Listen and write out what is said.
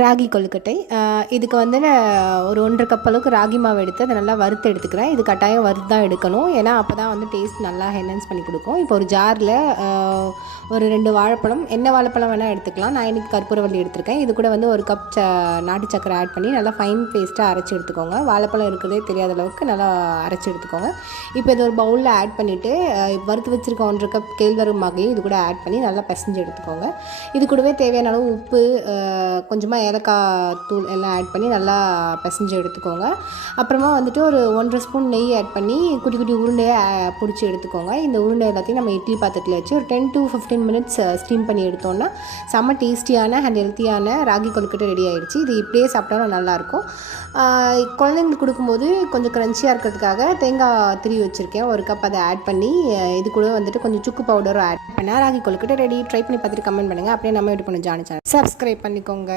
ராகி கொழுக்கட்டை. இதுக்கு வந்து நான் ஒரு 1 1/2 கப் அளவுக்கு ராகி மாவு எடுத்து அதை நல்லா வறுத்து எடுத்துக்கிறேன். இது கட்டாயம் வறுத்து தான் எடுக்கணும், ஏன்னா அப்போ தான் வந்து டேஸ்ட் நல்லா என்ஹான்ஸ் பண்ணி கொடுக்கும். இப்போ ஒரு ஜாரில் ஒரு 2 வாழைப்பழம், என்ன வாழைப்பழம் வேணால் எடுத்துக்கலாம். நான் இன்றைக்கி கற்பூரவள்ளி எடுத்துருக்கேன். இது கூட வந்து 1 கப் நாட்டு சக்கரை ஆட் பண்ணி நல்லா ஃபைன் பேஸ்ட்டாக அரைச்சி எடுத்துக்கோங்க. வாழைப்பழம் இருக்கிறதே தெரியாத அளவுக்கு நல்லா அரைச்சி எடுத்துக்கோங்க. இப்போ இது ஒரு பவுலில் ஆட் பண்ணிவிட்டு வறுத்து வச்சுருக்க 1 1/2 கப் கேழ்வரகு மாவையும் இது கூட ஆட் பண்ணி நல்லா பிசைஞ்சு எடுத்துக்கோங்க. இது கூடவே தேவையான அளவு உப்பு, கொஞ்சமாக ஏலக்காய் தூள் எல்லாம் ஆட் பண்ணி நல்லா பிசைஞ்சு எடுத்துக்கோங்க. அப்புறமா வந்துட்டு ஒரு 1 1/2 ஸ்பூன் நெய் ஆட் பண்ணி குட்டி குட்டி உருண்டையாக பிடிச்சி எடுத்துக்கோங்க. இந்த உருண்டை எல்லாத்தையும் நம்ம இட்லி பாத்திரத்தில் வச்சு ஒரு 10 to 15 மினிட்ஸ் ஸ்டீம் பண்ணி எடுத்தோன்னா செம்ம டேஸ்டியான அண்ட் ஹெல்த்தியான ராகி கொழுக்கட்டை ரெடி ஆகிடுச்சு. இது இப்படியே சாப்பிட்டாலும் நல்லாயிருக்கும். குழந்தைங்களுக்கு கொடுக்கும்போது கொஞ்சம் க்ரன்ச்சியாக இருக்கிறதுக்காக தேங்காய் திருவி வச்சுருக்கேன், 1 கப் அதை ஆட் பண்ணி இது கூட வந்துட்டு கொஞ்சம் சுக்கு பவுடரும் ஆட் பண்ணால் ராகி கொழுக்கட்டை ரெடி. ட்ரை பண்ணி பார்த்துட்டு கமெண்ட் பண்ணுங்கள். அப்படியே நம்ம எப்படி பண்ண சேனல் சப்ஸ்கிரைப் பண்ணிக்கோங்க.